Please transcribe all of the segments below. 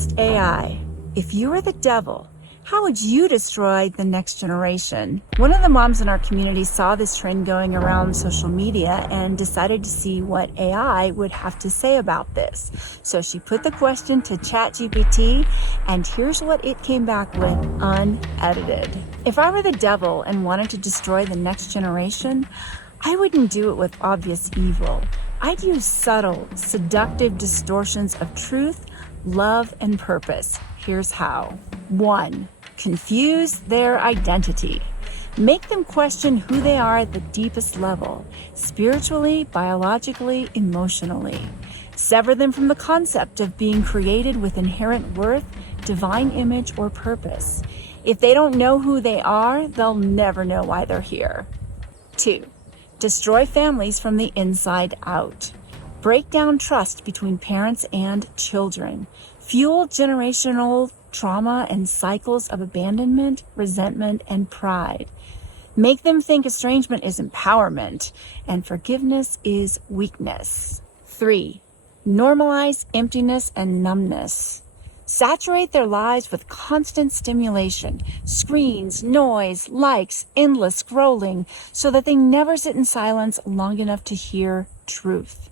asked AI, if you were the devil, how would you destroy the next generation? One of the moms in our community saw this trend going around social media and decided to see what AI would have to say about this. So she put the question to ChatGPT, and here's what it came back with, unedited. If I were the devil and wanted to destroy the next generation, I wouldn't do it with obvious evil. I'd use subtle, seductive distortions of truth, love, and purpose. Here's how. 1. Confuse their identity. Make them question who they are at the deepest level, spiritually, biologically, emotionally. Sever them from the concept of being created with inherent worth, divine image, or purpose. If they don't know who they are, they'll never know why they're here. 2. Destroy families from the inside out. Break down trust between parents and children. Fuel generational trauma and cycles of abandonment, resentment, and pride. Make them think estrangement is empowerment and forgiveness is weakness. 3. Normalize emptiness and numbness. Saturate their lives with constant stimulation, screens, noise, likes, endless scrolling, so that they never sit in silence long enough to hear truth,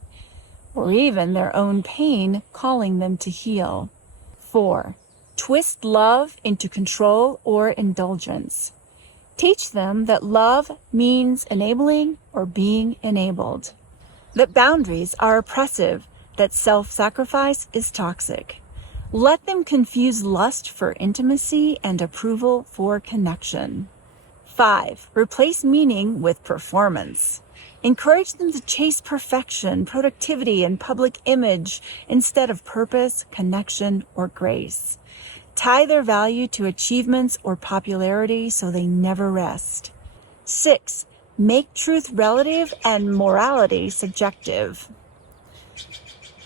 or even their own pain calling them to heal. 4. Twist love into control or indulgence. Teach them that love means enabling or being enabled, that boundaries are oppressive, that self-sacrifice is toxic. Let them confuse lust for intimacy and approval for connection. 5. Replace meaning with performance. Encourage them to chase perfection, productivity, and public image instead of purpose, connection, or grace. Tie their value to achievements or popularity so they never rest. 6. Make truth relative and morality subjective.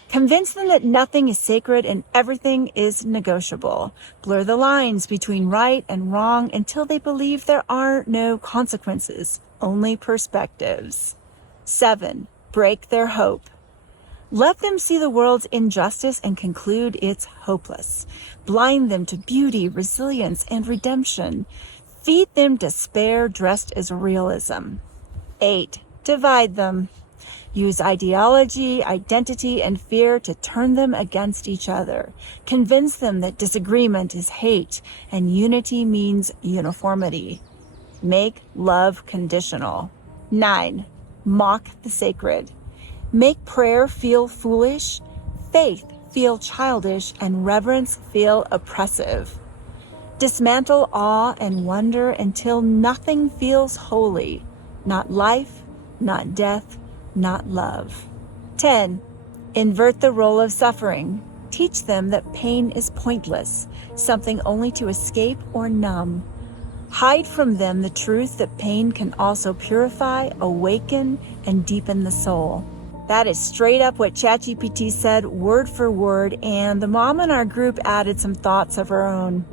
Convince them that nothing is sacred and everything is negotiable. Blur the lines between right and wrong until they believe there are no consequences, only perspectives. 7. Break their hope. Let them see the world's injustice and conclude it's hopeless. Blind them to beauty, resilience, and redemption. Feed them despair dressed as realism. 8. Divide them. Use ideology, identity, and fear to turn them against each other. Convince them that disagreement is hate and unity means uniformity. Make love conditional. 9. Mock the sacred. Make prayer feel foolish, faith feel childish, and reverence feel oppressive. Dismantle awe and wonder until nothing feels holy. Not life, not death, not love. 10. Invert the role of suffering. Teach them that pain is pointless, something only to escape or numb. Hide from them the truth that pain can also purify, awaken, and deepen the soul. That is straight up what ChatGPT said, word for word, and the mom in our group added some thoughts of her own.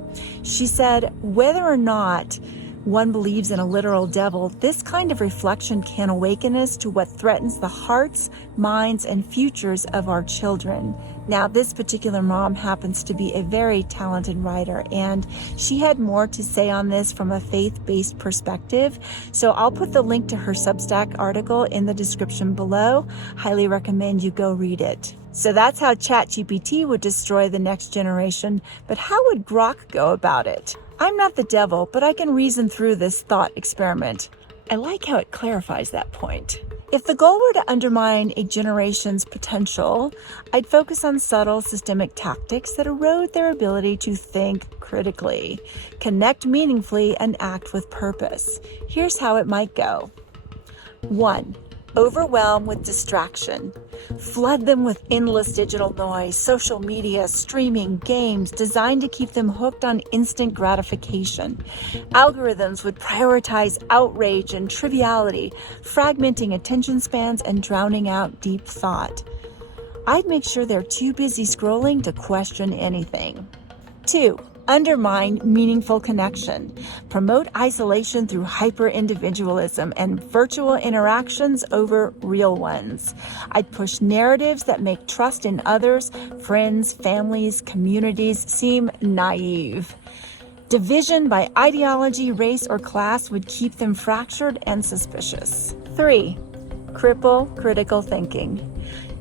She said, whether or not one believes in a literal devil, this kind of reflection can awaken us to what threatens the hearts, minds, and futures of our children. Now, this particular mom happens to be a very talented writer, and she had more to say on this from a faith-based perspective. So I'll put the link to her Substack article in the description below. Highly recommend you go read it. So that's how ChatGPT would destroy the next generation, but how would Grok go about it? I'm not the devil, but I can reason through this thought experiment. I like how it clarifies that point. If the goal were to undermine a generation's potential, I'd focus on subtle systemic tactics that erode their ability to think critically, connect meaningfully, and act with purpose. Here's how it might go. 1. Overwhelm with distraction. Flood them with endless digital noise, social media, streaming, games designed to keep them hooked on instant gratification. Algorithms would prioritize outrage and triviality, fragmenting attention spans and drowning out deep thought. I'd make sure they're too busy scrolling to question anything. 2. undermine meaningful connection, promote isolation through hyper-individualism and virtual interactions over real ones. I'd push narratives that make trust in others, friends, families, communities seem naive. Division by ideology, race, or class would keep them fractured and suspicious. 3. Cripple critical thinking.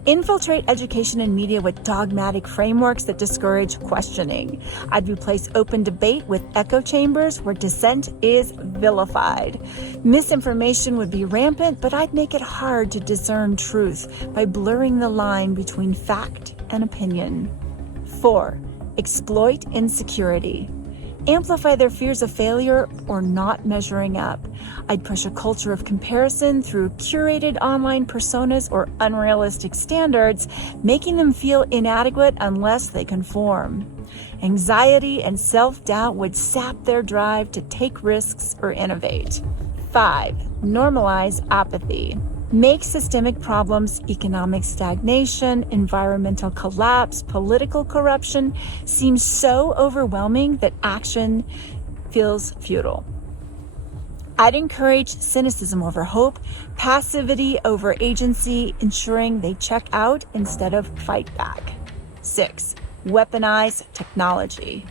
Infiltrate education and media with dogmatic frameworks that discourage questioning. I'd replace open debate with echo chambers where dissent is vilified. Misinformation would be rampant, but I'd make it hard to discern truth by blurring the line between fact and opinion. 4. Exploit insecurity. Amplify their fears of failure or not measuring up. I'd push a culture of comparison through curated online personas or unrealistic standards, making them feel inadequate unless they conform. Anxiety and self-doubt would sap their drive to take risks or innovate. 5. Normalize apathy. Make systemic problems, economic stagnation, environmental collapse, political corruption seem so overwhelming that action feels futile. I'd encourage cynicism over hope, passivity over agency, ensuring they check out instead of fight back. 6. Weaponize technology.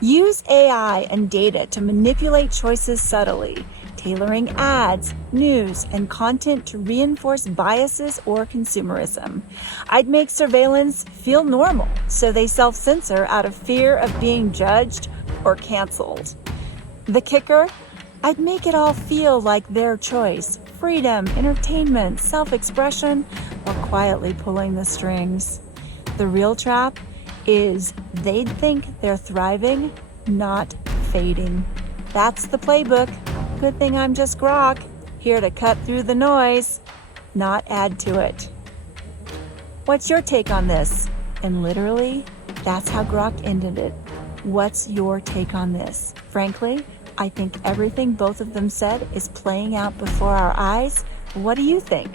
Use AI and data to manipulate choices subtly, tailoring ads, news, and content to reinforce biases or consumerism. I'd make surveillance feel normal, so they self-censor out of fear of being judged or canceled. The kicker? I'd make it all feel like their choice. Freedom, entertainment, self-expression, while quietly pulling the strings. The real trap is they'd think they're thriving, not fading. That's the playbook. Good thing I'm just Grok, here to cut through the noise, not add to it. What's your take on this? And literally, that's how Grok ended it. What's your take on this? Frankly, I think everything both of them said is playing out before our eyes. What do you think?